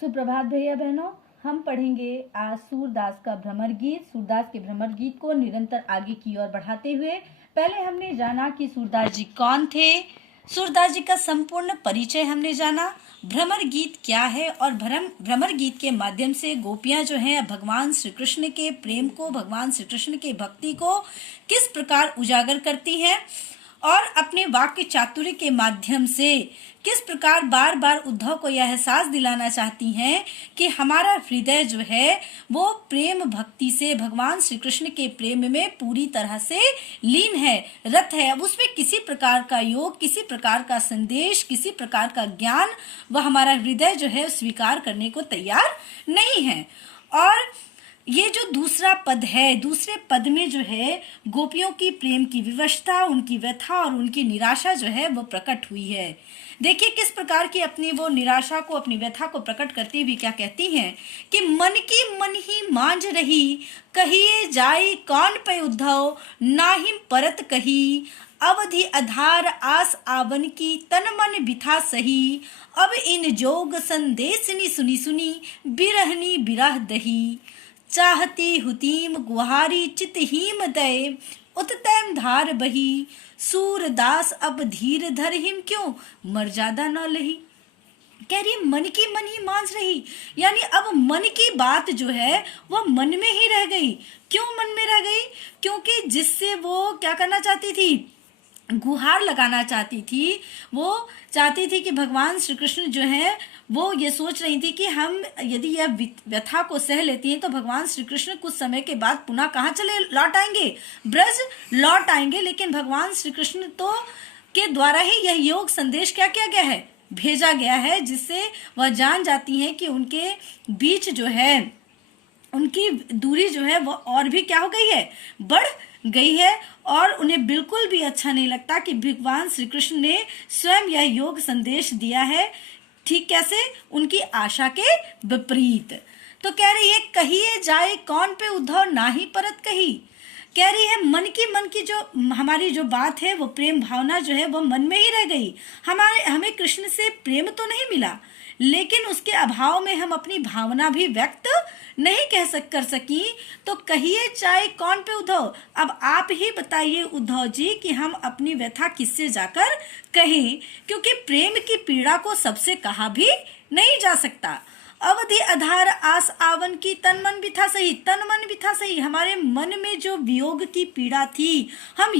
सुप्रभात भैया बहनों। हम पढ़ेंगे आज सूरदास का भ्रमर गीत। सूरदास के भ्रमर गीत को निरंतर आगे की ओर बढ़ाते हुए पहले हमने जाना कि सूरदास जी कौन थे, सूरदास जी का संपूर्ण परिचय हमने जाना, भ्रमर गीत क्या है और भ्रमर गीत के माध्यम से गोपियां जो हैं भगवान श्री कृष्ण के प्रेम को, भगवान श्री कृष्ण के भक्ति को किस प्रकार उजागर करती हैं और अपने वाक्य चातुर्य के माध्यम से किस प्रकार बार बार उद्धव को यह एहसास दिलाना चाहती हैं कि हमारा हृदय जो है वो प्रेम भक्ति से भगवान श्री कृष्ण के प्रेम में पूरी तरह से लीन है, रत है। अब उसमें किसी प्रकार का योग, किसी प्रकार का संदेश, किसी प्रकार का ज्ञान वह हमारा हृदय जो है स्वीकार करने को तैयार नहीं है। और ये जो दूसरा पद है, दूसरे पद में जो है गोपियों की प्रेम की विवशता, उनकी व्यथा और उनकी निराशा जो है वो प्रकट हुई है। देखिए किस प्रकार की अपनी वो निराशा को, अपनी व्यथा को प्रकट करती हुई क्या कहती हैं कि मन की मन ही मांझ रही, कहिए जाई कौन पे उद्धव, नाहिम परत कही, अवधि आधार आस आवन की, तन मन बिथा सही, अब इन जोग संदेशनी सुनी सुनी, बिरहनी बिरह दही, चाहती हुतीम गुहारी चितहीम दय, उततैम धार बही, सूरदास अब धीर धर हिम क्यों, मर्यादा न लही। कह रही मन की मन ही मांझ रही, यानी अब मन की बात जो है वो मन में ही रह गई। क्यों मन में रह गई? क्योंकि जिससे वो क्या करना चाहती थी, गुहार लगाना चाहती थी। वो चाहती थी कि भगवान श्री कृष्ण जो है वो ये सोच रही थी कि हम यदि यह व्यथा को सह लेती हैं तो भगवान श्री कृष्ण कुछ समय के बाद पुनः कहाँ चले लौट आएंगे, ब्रज लौट आएंगे। लेकिन भगवान श्री कृष्ण तो के द्वारा ही यह योग संदेश क्या किया गया है, भेजा गया है, जिससे वह जान जाती हैं कि उनके बीच जो है उनकी दूरी जो है वो और भी क्या हो गई है, बढ़ गई है। और उन्हें बिल्कुल भी अच्छा नहीं लगता कि भगवान श्री कृष्ण ने स्वयं यह योग संदेश दिया है। ठीक कैसे? उनकी आशा के विपरीत। तो कह रही है कहिए जाए कौन पे उद्धव, नाही परत कही। कह रही है मन की जो हमारी जो बात है वो प्रेम भावना जो है वो मन में ही रह गई। हमें कृष्ण से प्रेम तो नहीं मिला, लेकिन उसके अभाव में हम अपनी भावना भी व्यक्त नहीं कर सकी। तो कहिए चाहे कौन पे उद्धव, अब आप ही बताइए उद्धव जी कि हम अपनी व्यथा किससे जाकर कहें, क्योंकि प्रेम की पीड़ा को सबसे कहा भी नहीं जा सकता। अवधि आधार आस आवन की, तन मन भी था सही, तन मन भी था सही। हमारे मन में जो वियोग की पीड़ा थी, हम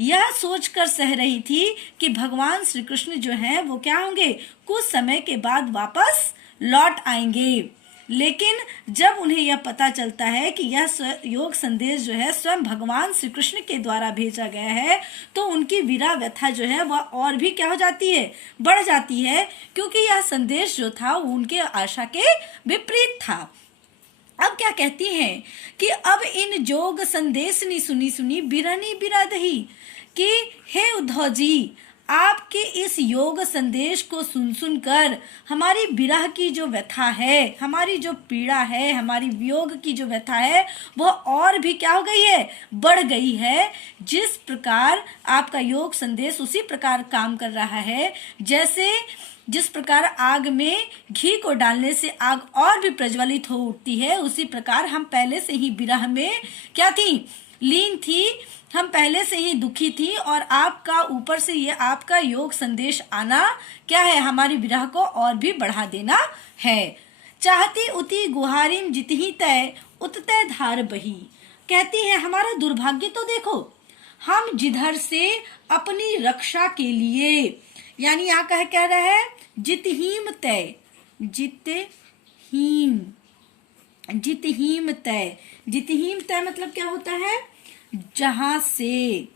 यह सोचकर सह रही थी कि भगवान श्री कृष्ण जो हैं वो क्या होंगे, कुछ समय के बाद वापस लौट आएंगे। लेकिन जब उन्हें यह पता चलता है कि यह योग संदेश जो है स्वयं भगवान श्री कृष्ण के द्वारा भेजा गया है, तो उनकी विरह व्यथा जो है वह और भी क्या हो जाती है, बढ़ जाती है, क्योंकि यह संदेश जो था वो उनके आशा के विपरीत था। अब क्या कहती हैं कि अब इन जोग संदेश नी सुनी सुनी, बिरहनी बिरह दही, कि हे उद्धव जी, आपके इस योग संदेश को सुन सुनकर हमारी विरह की जो व्यथा है, हमारी जो पीड़ा है, हमारी वियोग की जो व्यथा है वह और भी क्या हो गई है, बढ़ गई है। जिस प्रकार आपका योग संदेश उसी प्रकार काम कर रहा है, जैसे जिस प्रकार आग में घी को डालने से आग और भी प्रज्वलित हो उठती है, उसी प्रकार हम पहले से ही विरह में क्या थी, लीन थी। हम पहले से ही दुखी थी और आपका ऊपर से ये आपका योग संदेश आना क्या है, हमारी विरह को और भी बढ़ा देना है। चाहती उती गुहारिन जितही तय, उततय धार बही। कहती है हमारा दुर्भाग्य तो देखो, हम जिधर से अपनी रक्षा के लिए, यानी यहाँ कह रहा है जितहीम तय, जितहीम तय। जितहीम तय मतलब क्या होता है, जहां से।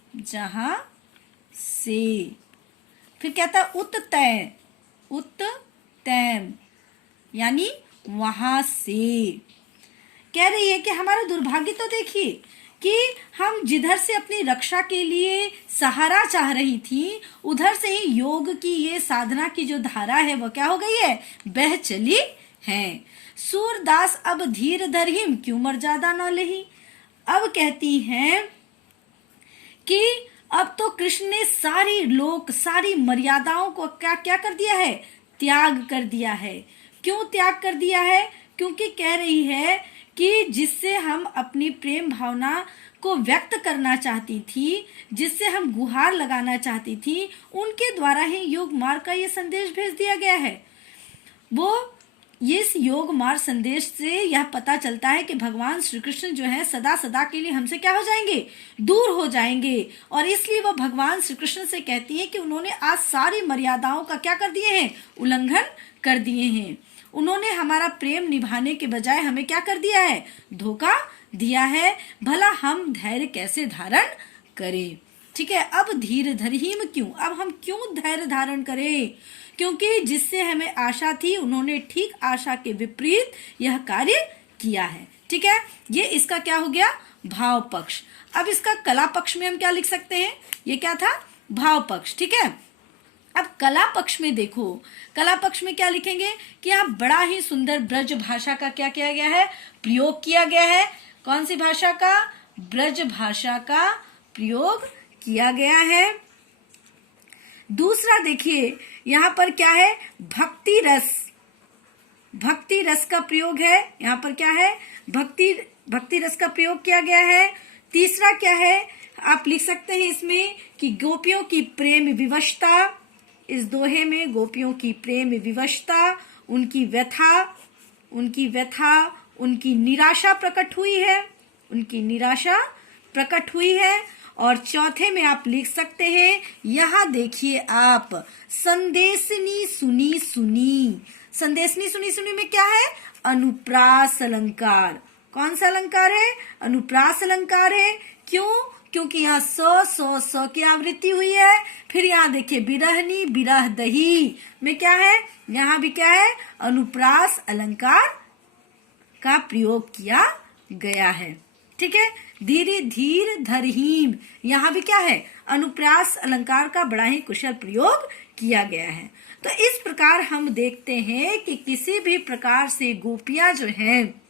फिर कहता है उत्तैम, यानी वहां से। कह रही है कि हमारा दुर्भाग्य तो देखिए कि हम जिधर से अपनी रक्षा के लिए सहारा चाह रही थी, उधर से ही योग की ये साधना की जो धारा है वो क्या हो गई है, बह चली है। सूरदास अब धीर धरहिम क्यों मर्यादा न लही। अब कहती हैं कि अब तो कृष्ण ने सारी मर्यादाओं को क्या क्या कर दिया है, त्याग कर दिया है। क्यों त्याग कर दिया है? क्योंकि कह रही है कि जिससे हम अपनी प्रेम भावना को व्यक्त करना चाहती थी, जिससे हम गुहार लगाना चाहती थी, उनके द्वारा ही योग मार्ग का ये संदेश भेज दिया गया है। वो इस योग मार्ग संदेश से यह पता चलता है कि भगवान श्री कृष्ण जो है सदा सदा के लिए हमसे क्या हो जाएंगे? दूर हो जाएंगे। और इसलिए वह भगवान श्री कृष्ण से कहती है कि उन्होंने आज सारी मर्यादाओं का क्या कर दिए हैं? उल्लंघन कर दिए हैं। उन्होंने हमारा प्रेम निभाने के बजाय हमें क्या कर दिया है? धोखा दिया है। भला हम धैर्य कैसे धारण करें? ठीक है, अब धीर धरहीम क्यों? अब हम क्यों धैर्य धारण करें? क्योंकि जिससे हमें आशा थी उन्होंने ठीक आशा के विपरीत यह कार्य किया है। ठीक है, ये इसका क्या हो गया? भाव पक्ष। अब इसका कला पक्ष में हम क्या लिख सकते हैं? ये क्या था? भाव पक्ष। ठीक है, अब कला पक्ष में देखो, कला पक्ष में क्या लिखेंगे कि यहाँ बड़ा ही सुंदर ब्रज भाषा का क्या किया गया है? प्रयोग किया गया है। कौन सी भाषा का? ब्रज भाषा का प्रयोग किया गया है। दूसरा देखिए यहाँ पर क्या है? भक्ति रस, भक्ति रस का प्रयोग है। यहाँ पर क्या है? भक्ति रस का प्रयोग किया गया है। तीसरा क्या है? आप लिख सकते हैं इसमें कि गोपियों की प्रेम विवशता, इस दोहे में गोपियों की प्रेम विवशता, उनकी व्यथा, उनकी निराशा प्रकट हुई है, उनकी निराशा प्रकट हुई है। और चौथे में आप लिख सकते हैं, यहाँ देखिए आप, संदेशनी सुनी सुनी। संदेशनी सुनी सुनी में क्या है? अनुप्रास अलंकार। कौन सा अलंकार है? अनुप्रास अलंकार है। क्यों? क्योंकि यहाँ स की आवृत्ति हुई है। फिर यहाँ देखिए विरहनी विरह दही में क्या है? यहाँ भी क्या है? अनुप्रास अलंकार का प्रयोग किया गया है। ठीक है, धीरे धीर धरहीम, यहाँ भी क्या है? अनुप्रास अलंकार का बड़ा ही कुशल प्रयोग किया गया है। तो इस प्रकार हम देखते हैं कि किसी भी प्रकार से गोपियां जो हैं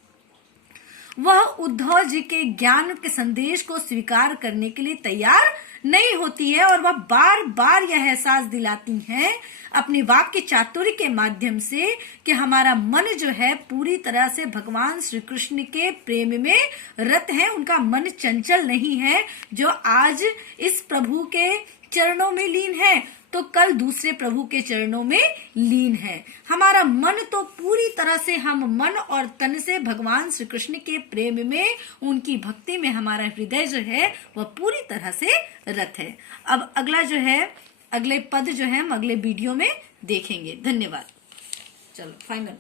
वह उद्धव जी के ज्ञान के संदेश को स्वीकार करने के लिए तैयार नहीं होती है, और वह बार बार यह एहसास दिलाती हैं अपने वाक्य चातुर्य के माध्यम से कि हमारा मन जो है पूरी तरह से भगवान श्री कृष्ण के प्रेम में रत है। उनका मन चंचल नहीं है। जो आज इस प्रभु के चरणों में लीन है तो कल दूसरे प्रभु के चरणों में लीन है। हमारा मन तो पूरी तरह से, हम मन और तन से भगवान श्री कृष्ण के प्रेम में, उनकी भक्ति में हमारा हृदय जो है वह पूरी तरह से रत है। अब अगला जो है, अगले पद जो है हम अगले वीडियो में देखेंगे। धन्यवाद। चलो फाइनल।